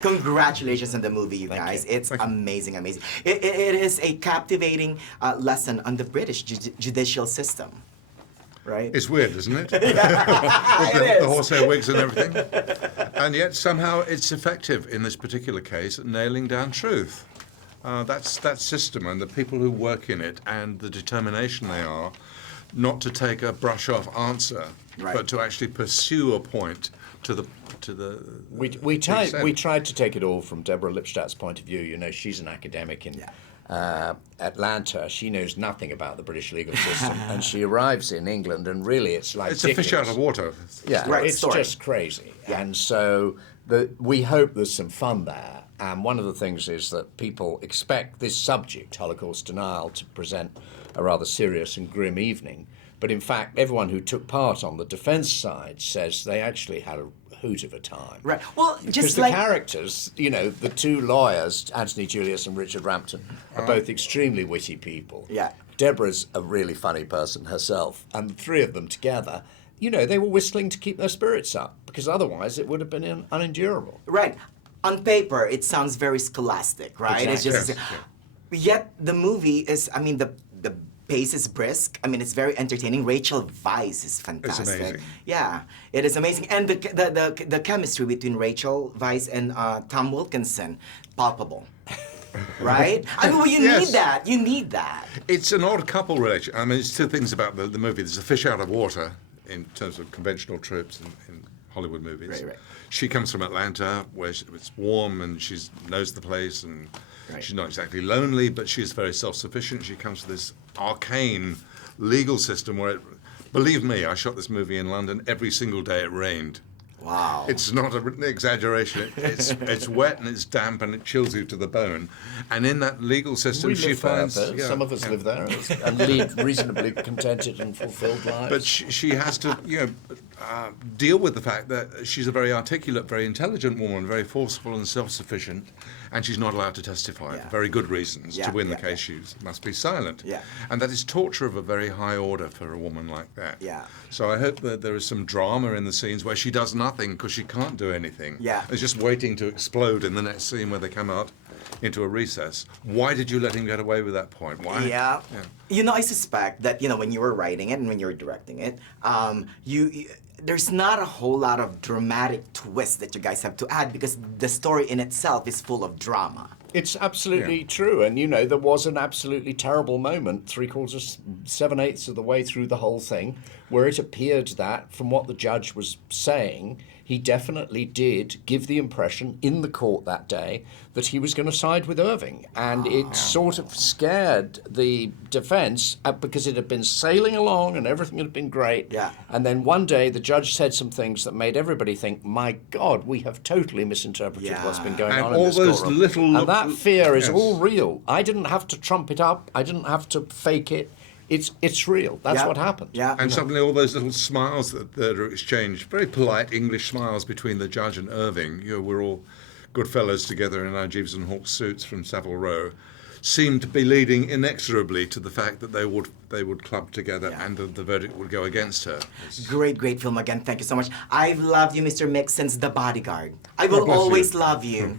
Congratulations on the movie, you Thank guys. you. It's amazing, amazing. It is a captivating lesson on the British judicial system, right? It's weird, isn't it? With It the is. horsehair wigs and everything. And yet somehow it's effective in this particular case at nailing down truth. That's that system and the people who work in it and the determination they are not to take a brush-off answer, Right. but to actually pursue a point to the We tried to take it all from Deborah Lipstadt's point of view. You know, she's an academic in Atlanta. She knows nothing about the British legal system, and she arrives in England, and really it's like It's a fish out of water. Yeah, Right, it's story. just crazy. And so we hope there's some fun there. And one of the things is that people expect this subject, Holocaust denial, to present a rather serious and grim evening. But in fact, everyone who took part on the defense side says they actually had a hoot of a time. Right. Well, Because just the like characters, you know, the two lawyers, Anthony Julius and Richard Rampton, are both extremely witty people. Yeah. Deborah's a really funny person herself, and the three of them together, you know, they were whistling to keep their spirits up, because otherwise it would have been unendurable. right on paper, it sounds very scholastic, right? Exactly. It's just, Yes, yet the movie is. I mean, the pace is brisk. I mean, it's very entertaining. Rachel Weisz is fantastic. amazing. Yeah, it is amazing, and the chemistry between Rachel Weisz and Tom Wilkinson, palpable. Right? I mean, well, you Yes. need that. You need that. It's an odd couple relation. I mean, it's two things about the movie. There's a fish out of water in terms of conventional tropes in Hollywood movies. Right, right. She comes from Atlanta, where it's warm and she knows the place, and Right. she's not exactly lonely, but she's very self-sufficient. She comes to this arcane legal system where, believe me, I shot this movie in London. Every single day it rained. Wow. It's not an exaggeration. It's wet and it's damp and it chills you to the bone. And in that legal system, We she live there, finds but some of us live there and lead reasonably contented and fulfilled lives. But she has to, deal with the fact that she's a very articulate, very intelligent woman, very forceful and self-sufficient, and she's not allowed to testify Yeah. for very good reasons. Yeah, To win the yeah, case, she must be silent. Yeah. And that is torture of a very high order for a woman like that. Yeah. So I hope that there is some drama in the scenes where she does nothing because she can't do anything. Yeah. It's just waiting to explode in the next scene where they come out into a recess. Why did you let him get away with that point? Why? Yeah. You know, I suspect that, when you were writing it and when you were directing it, there's not a whole lot of dramatic twists that you guys have to add because the story in itself is full of drama. It's absolutely true, and there was an absolutely terrible moment, 7/8 of the way through the whole thing, where it appeared that, from what the judge was saying, he definitely did give the impression in the court that day that he was going to side with Irving, and it sort of scared the defense because it had been sailing along and everything had been great. Yeah. And then one day the judge said some things that made everybody think, "My God, we have totally misinterpreted what's been going And on all in this those courtroom." little And that fear is yes. all real. I didn't have to trump it up. I didn't have to fake it. It's real. That's Yeah. what happened. Yeah. And suddenly all those little smiles that are exchanged, very polite English smiles between the judge and Irving, we're all good fellows together in our Jeeves and Hawkes suits from Savile Row, seemed to be leading inexorably to the fact that they would club together and the verdict would go against her. Great film again. Thank you so much. I've loved you, Mr. Mick, since The Bodyguard. I will bless you. always love you.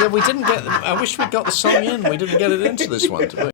Yeah, we didn't get. I wish we got the song in. We didn't get it into this one. Did we?